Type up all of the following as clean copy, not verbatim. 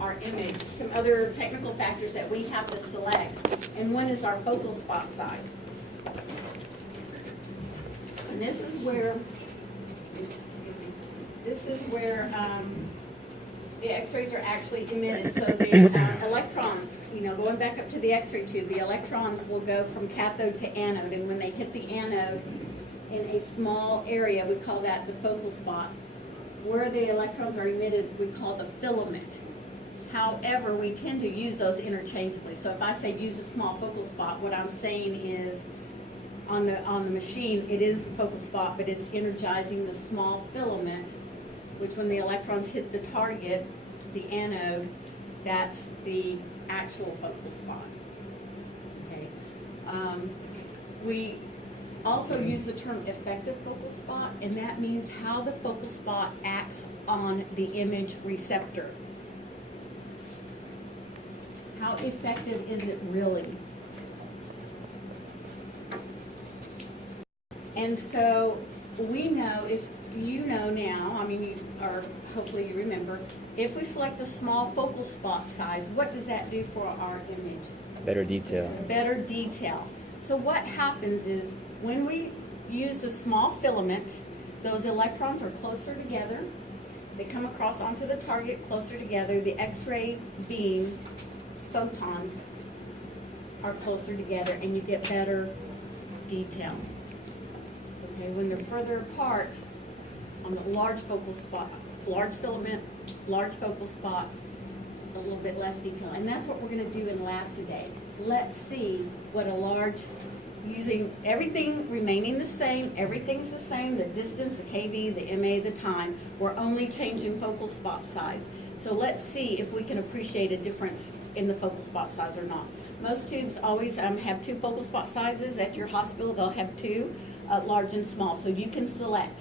our image, some other technical factors that we have to select, and one is our focal spot size. And this is where, the X-rays are actually emitted. So the electrons, going back up to the X-ray tube, the electrons will go from cathode to anode, and when they hit the anode in a small area, we call that the focal spot. Where the electrons are emitted, we call the filament. However, we tend to use those interchangeably. So if I say use a small focal spot, what I'm saying is on the machine, it is a focal spot, but it's energizing the small filament, which when the electrons hit the target, the anode, that's the actual focal spot. Okay. We also use the term effective focal spot, and that means how the focal spot acts on the image receptor. How effective is it really? And so we know, if you know now, or hopefully you remember, if we select the small focal spot size, what does that do for our image? Better detail. Better detail. So what happens is when we use the small filament, those electrons are closer together. They come across onto the target closer together. The X-ray beam photons are closer together, and you get better detail. Okay, when they're further apart on the large focal spot, large filament, large focal spot, a little bit less detail. And that's what we're going to do in lab today. Let's see what a large, using everything remaining the same, everything's the same, the distance, the kV, the MA, the time, we're only changing focal spot size. So let's see if we can appreciate a difference in the focal spot size or not. Most tubes always have two focal spot sizes. At your hospital, they'll have two, large and small, so you can select.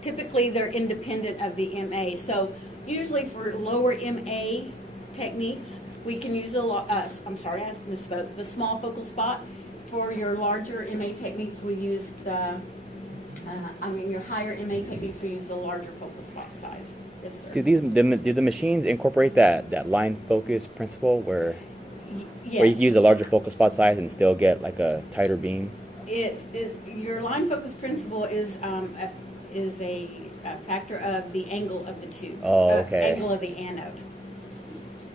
Typically, they're independent of the MA. So usually for lower MA techniques, we can use I'm sorry, I misspoke, the small focal spot. For your larger MA techniques, we use your higher MA techniques, we use the larger focal spot size. Yes, sir. Do the machines incorporate that line focus principle where Yes. where you can use a larger focal spot size and still get like a tighter beam? Your line focus principle is a factor of the angle of the tube. Oh, okay. Angle of the anode.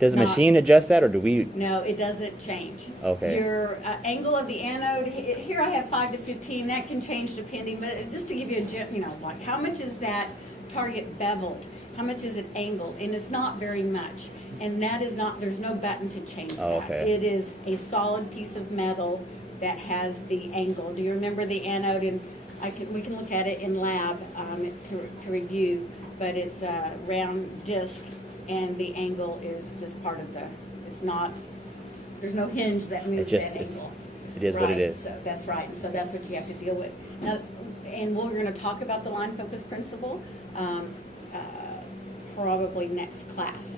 Does the machine adjust that, or do we? No, it doesn't change. Okay. Your angle of the anode, here I have 5 to 15. That can change depending, but just to give you like how much is that target beveled? How much is it angled? And it's not very much. And that is not, there's no button to change that. Okay. It is a solid piece of metal that has the angle. Do you remember the anode? And we can look at it in lab to review, but it's a round disc, and the angle is just part of it's not, there's no hinge that moves that angle. It is what it is. So that's right. So that's what you have to deal with. Now, and we're going to talk about the line focus principle probably next class.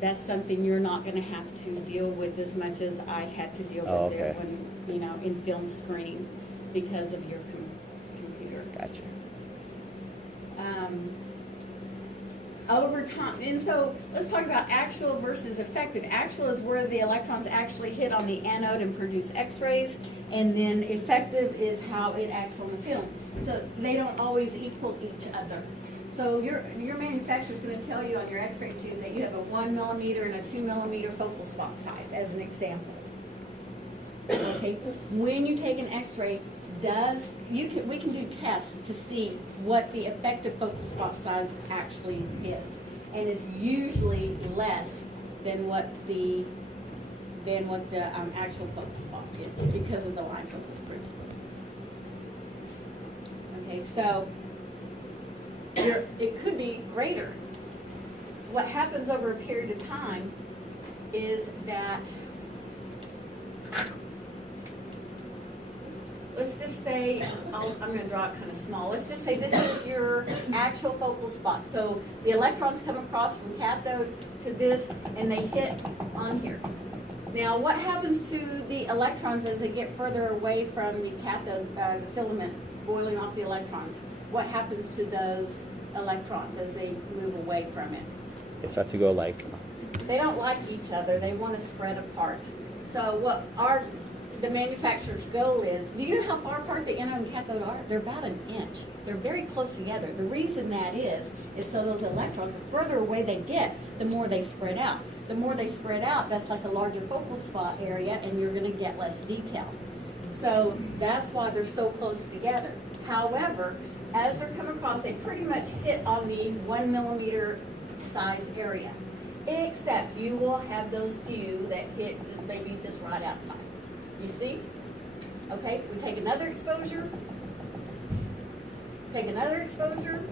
That's something you're not going to have to deal with as much as I had to deal with it when, in film screen because of your computer. Gotcha. Over time, and so let's talk about actual versus effective. Actual is where the electrons actually hit on the anode and produce X-rays, and then effective is how it acts on the film. So they don't always equal each other. So your manufacturer is going to tell you on your X-ray tube that you have a 1 millimeter and a 2 millimeter focal spot size, as an example. Okay, when you take an X-ray, we can do tests to see what the effective focal spot size actually is, and it's usually less than what the actual focal spot is because of the line focus principle. Okay, so it could be greater. What happens over a period of time is that, let's just say, I'm going to draw it kind of small. Let's just say this is your actual focal spot. So the electrons come across from cathode to this, and they hit on here. Now, what happens to the electrons as they get further away from the cathode, the filament boiling off the electrons? What happens to those electrons as they move away from it? It starts to go like, They don't like each other. They want to spread apart. So what the manufacturer's goal is, do you know how far apart the anode and cathode are? They're about an inch. They're very close together. The reason that is so those electrons, the further away they get, the more they spread out. The more they spread out, that's like a larger focal spot area, and you're going to get less detail. So that's why they're so close together. However, as they're coming across, they pretty much hit on the 1 millimeter size area. Except you will have those few that hit maybe just right outside. You see? Okay, we take another exposure. Take another exposure.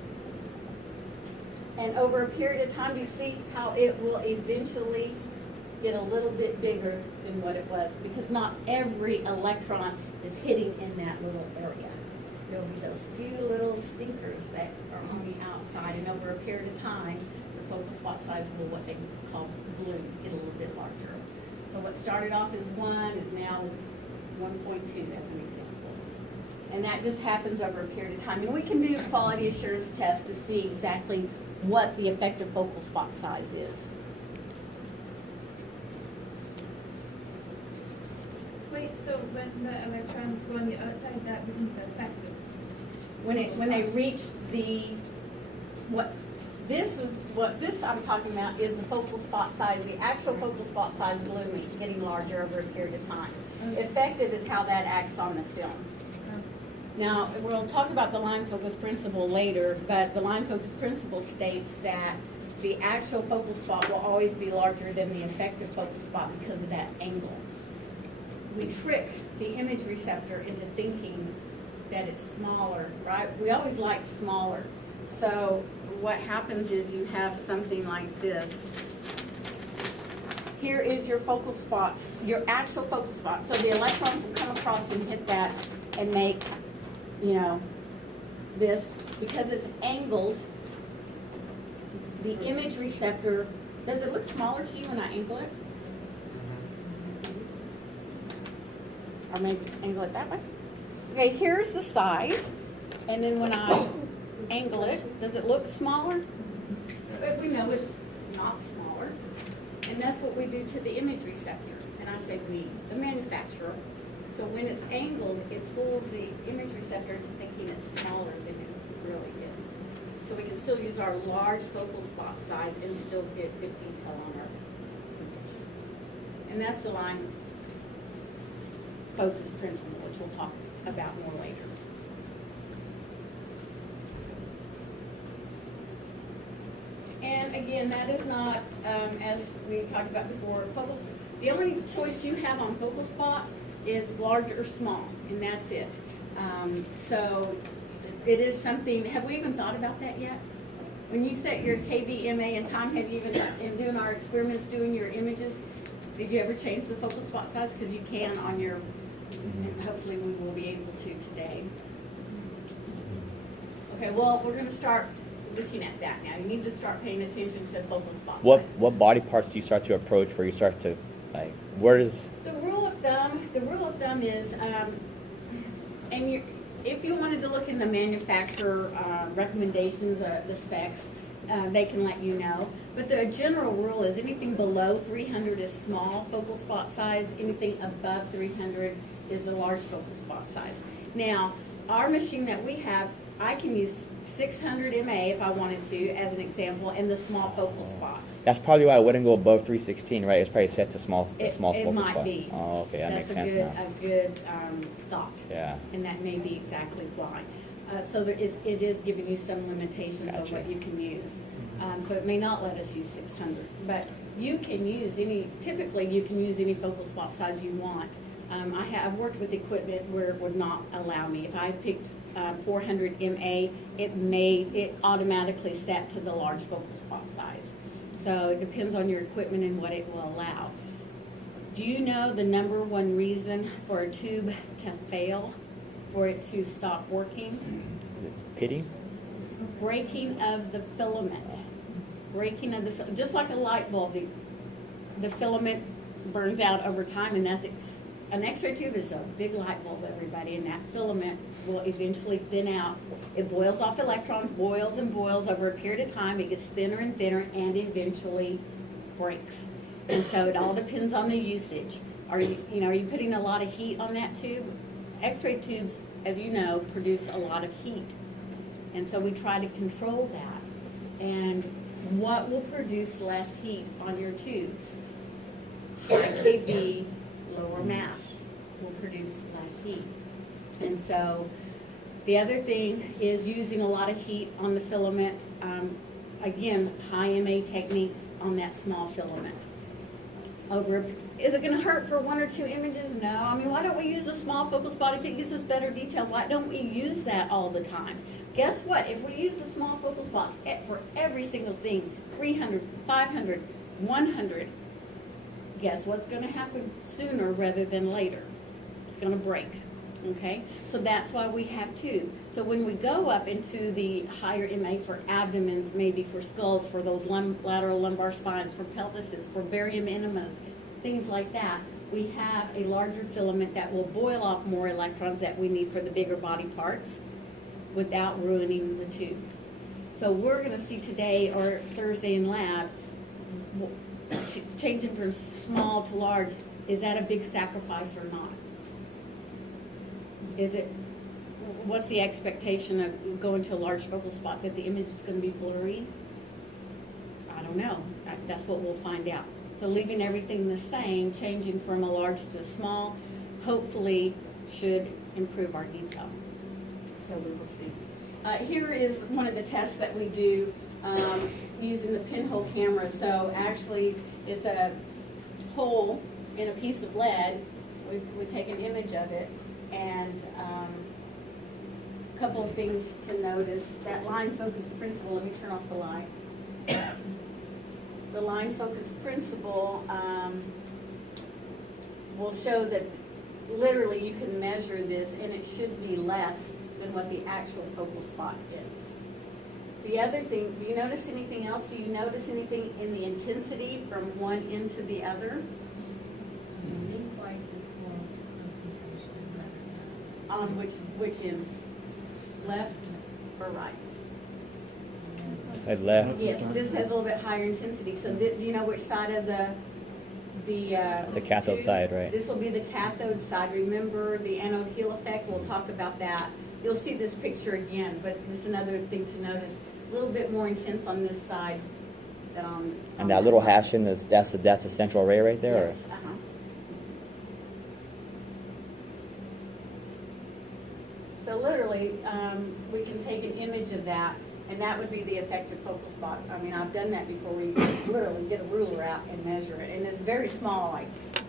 And over a period of time, you see how it will eventually get a little bit bigger than what it was, because not every electron is hitting in that little area. There'll be those few little stinkers that are on the outside, and over a period of time, the focal spot size will, what they call bloom, get a little bit larger. So what started off as 1 is now 1.2 as an example. And that just happens over a period of time. And we can do quality assurance tests to see exactly what the effective focal spot size is. Wait, so when the electrons go on the outside, that becomes effective? When they reach what this I'm talking about is the focal spot size, the actual focal spot size blooming, getting larger over a period of time. Effective is how that acts on the film. Now, we'll talk about the line focus principle later, but the line focus principle states that the actual focal spot will always be larger than the effective focal spot because of that angle. We trick the image receptor into thinking that it's smaller, right? We always like smaller. So what happens is you have something like this. Here is your focal spot, your actual focal spot. So the electrons will come across and hit that and make, this. Because it's angled, the image receptor, does it look smaller to you when I angle it? Or maybe angle it that way? Okay, here's the size. And then when I angle it, does it look smaller? But we know it's not smaller. And that's what we do to the image receptor. And I say we, the manufacturer. So when it's angled, it fools the image receptor into thinking it's smaller than it really is. So we can still use our large focal spot size and still get good detail on our image. And that's the line focus principle, which we'll talk about more later. And again, that is not, as we talked about before, the only choice you have on focal spot is large or small, and that's it. So it is something, have we even thought about that yet? When you set your KBMA and time, have you even, in doing our experiments, doing your images, did you ever change the focal spot size? Because you can on your, and hopefully we will be able to today. Okay, well, we're going to start looking at that now. You need to start paying attention to focal spot size. what body parts do you start to approach where you start to, like, where is... The rule of thumb is, if you wanted to look in the manufacturer recommendations, the specs, they can let you know. But the general rule is anything below 300 is small focal spot size. Anything above 300 is a large focal spot size. Now, our machine that we have, I can use 600 MA if I wanted to, as an example, in the small focal spot. That's probably why I wouldn't go above 316, right? It's probably set to small It focal might spot. be. Oh, okay, that makes sense now. That's a good thought. Yeah. And that may be exactly why. So it is giving you some limitations on Gotcha. what you can use. So it may not let us use 600, but you can use typically you can use any focal spot size you want. I've worked with equipment where it would not allow me. If I picked 400 MA, it automatically set to the large focal spot size. So it depends on your equipment and what it will allow. Do you know the number one reason for a tube to fail, for it to stop working? Pitting? Breaking of the filament. Breaking of the filament. Just like a light bulb, the filament burns out over time, and that's it. an X-ray tube is a big light bulb, everybody, and that filament will eventually thin out. It boils off electrons, boils and boils over a period of time. It gets thinner and thinner and eventually breaks. And so it all depends on the usage. Are you putting a lot of heat on that tube? X-ray tubes, as you know, produce a lot of heat. And so we try to control that. And what will produce less heat on your tubes? High kV, lower mass will produce less heat. And so the other thing is using a lot of heat on the filament. Again, high MA techniques on that small filament. Is it going to hurt for 1 or 2 images? No. I mean, why don't we use a small focal spot if it gives us better detail? Why don't we use that all the time? Guess what? If we use a small focal spot for every single thing, 300, 500, 100, guess what's going to happen sooner rather than later? It's going to break. Okay? So that's why we have 2. So when we go up into the higher MA for abdomens, maybe for skulls, for those lateral lumbar spines, for pelvises, for barium enemas, things like that, we have a larger filament that will boil off more electrons that we need for the bigger body parts without ruining the tube. So we're going to see today or Thursday in lab, changing from small to large, is that a big sacrifice or not? What's the expectation of going to a large focal spot, that the image is going to be blurry? I don't know. That's what we'll find out. So leaving everything the same, changing from a large to a small, hopefully should improve our detail. So we will see. Here is one of the tests that we do using the pinhole camera. So actually it's a hole in a piece of lead. We take an image of it, and a couple of things to notice. That line focus principle, let me turn off the light. The line focus principle will show that literally you can measure this and it should be less than what the actual focal spot is. The other thing, do you notice anything else? Do you notice anything in the intensity from one end to the other? On which end? Left or right? Side left. Yes, this has a little bit higher intensity. So do you know which side of the It's the cathode tube? side, right? This will be the cathode side. Remember the anode heel effect? We'll talk about that. You'll see this picture again, but just another thing to notice. A little bit more intense on this side than on And that little side. hash in this, that's the central array right there? Yes, Or? So literally, we can take an image of that, and that would be the effective focal spot. I mean, I've done that before. We literally get a ruler out and measure it, and it's very small, like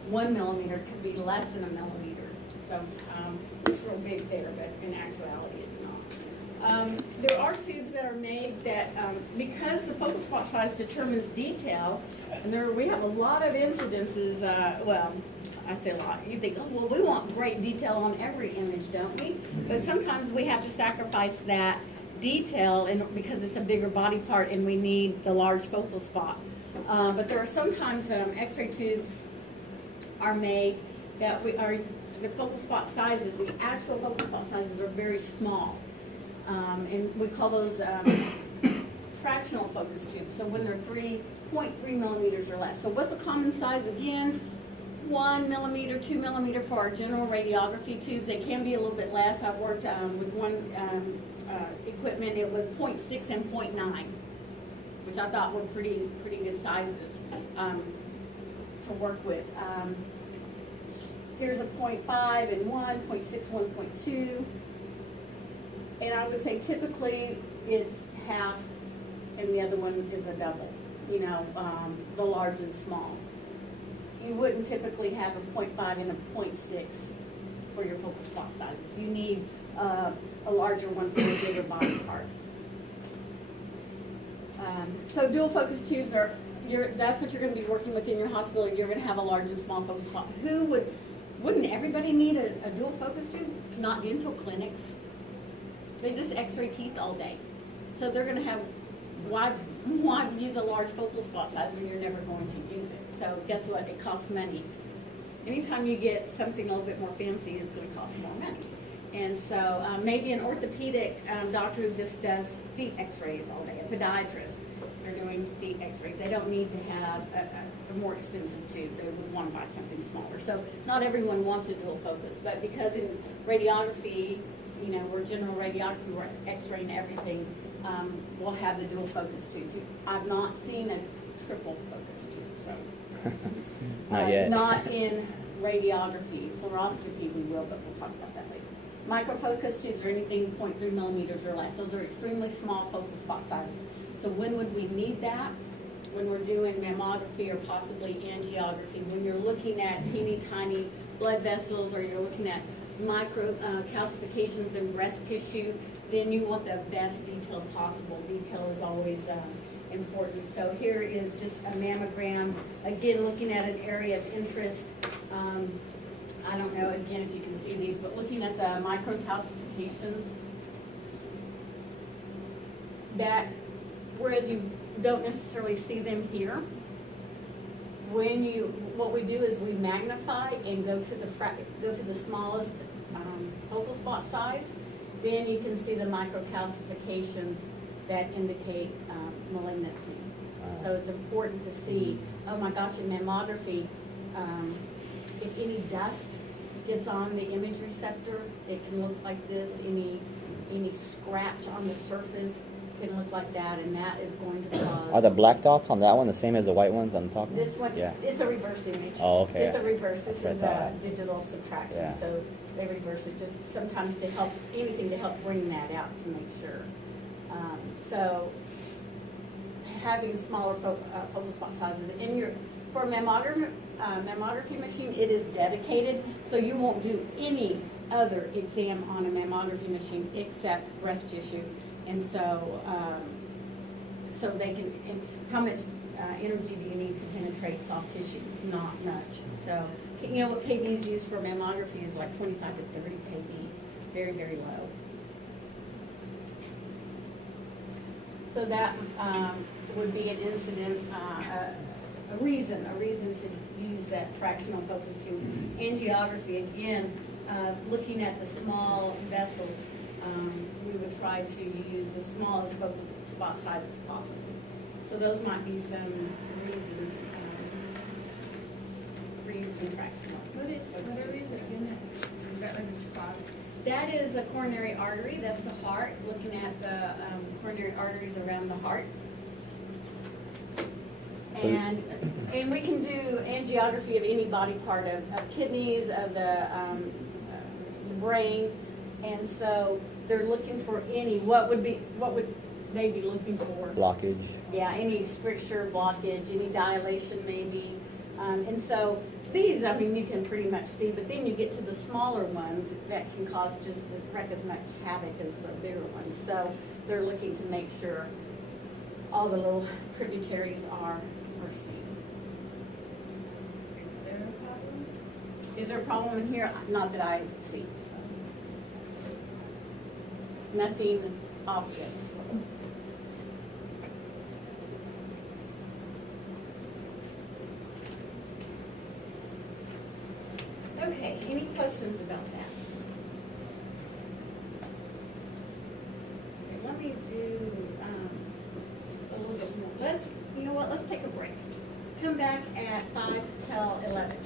1 millimeter could be less than a millimeter. So it's real big there, but in actuality, it's not. There are tubes that are made that, because the focal spot size determines detail, and we have a lot of incidences, well, I say a lot. You think, oh, well, we want great detail on every image, don't we? But sometimes we have to sacrifice that detail because it's a bigger body part and we need the large focal spot. But there are sometimes X-ray tubes are made that the focal spot sizes, the actual focal spot sizes are very small. And we call those fractional focus tubes. So when they're 3.3 millimeters or less. So what's the common size again? 1 millimeter, 2 millimeter for our general radiography tubes. They can be a little bit less. I worked with one equipment. It was 0.6 and 0.9, which I thought were pretty good sizes to work with. Here's a 0.5 and 1, 0.6, 1.2. And I would say typically it's half and the other one is a double, the large and small. You wouldn't typically have a 0.5 and a 0.6 for your focal spot sizes. You need a larger one for the bigger body parts. So dual focus tubes that's what you're going to be working with in your hospital. You're going to have a large and small focus spot. Wouldn't everybody need a dual focus tube? Not dental clinics. They just x-ray teeth all day. So they're going to have, why use a large focal spot size when you're never going to use it? So guess what? It costs money. anytime you get something a little bit more fancy, it's gonna cost more money. And so, maybe an orthopedic, doctor who just does feet x-rays all day, a podiatrist, they're doing feet x-rays. They don't need to have a more expensive tube. They would want to buy something smaller. So not everyone wants a dual focus, but because in radiography, you know, we're general radiography, we're x-raying everything, we'll have the dual focus tubes. I've not seen a triple focus tube, so. Not yet. Not in radiography. Fluoroscopy we will, but we'll talk about that later. Microfocus tubes are anything 0.3 millimeters or less. Those are extremely small focal spot sizes. So when would we need that? When we're doing mammography or possibly angiography, when you're looking at teeny tiny blood vessels or you're looking at micro calcifications in breast tissue, then you want the best detail possible. Detail is always important. So here is just a mammogram, again looking at an area of interest. I don't know again if you can see these, but looking at the microcalcifications, that whereas you don't necessarily see them here, what we do is we magnify and go to the smallest focal spot size, then you can see the microcalcifications that indicate malignancy. So it's important to see, oh my gosh, in mammography, if any dust gets on the image receptor, it can look like this. Any scratch on the surface can look like that, and that is going to cause. Are the black dots on that one the same as the white ones on the top? This one, Yeah. it's a reverse image. Oh, okay. It's a reverse. This That's is what I a thought. digital subtraction, Yeah. so they reverse it just sometimes to help, anything to help bring that out to make sure. So having smaller focal spot sizes for a mammography machine, it is dedicated, so you won't do any other exam on a mammography machine except breast tissue. And so, so they can, and how much energy do you need to penetrate soft tissue? Not much. So, you know what kV is used for mammography is like 25 to 30 kV, very, very low. So that would be an incident, a reason to use that fractional focus tube. Angiography, again, looking at the small vessels, we would try to use the smallest focal spot size as possible. So those might be some reasons for using fractional. What are we looking at? Is that like a spot? That is a coronary artery. That's the heart. Looking at the coronary arteries around the heart. So And we can do angiography of any body part of kidneys, of the brain, and so they're looking for what would they be looking for? Blockage. Yeah, any stricture, blockage, any dilation maybe. And so these, I mean, you can pretty much see, but then you get to the smaller ones that can cause just as much havoc as the bigger ones. So they're looking to make sure all the little tributaries are seen. Is there a problem? Is there a problem in here? Not that I see. Nothing obvious. Okay, any questions about that? Okay, let me do a little bit more. You know what, let's take a break. Come back at 5 till 11.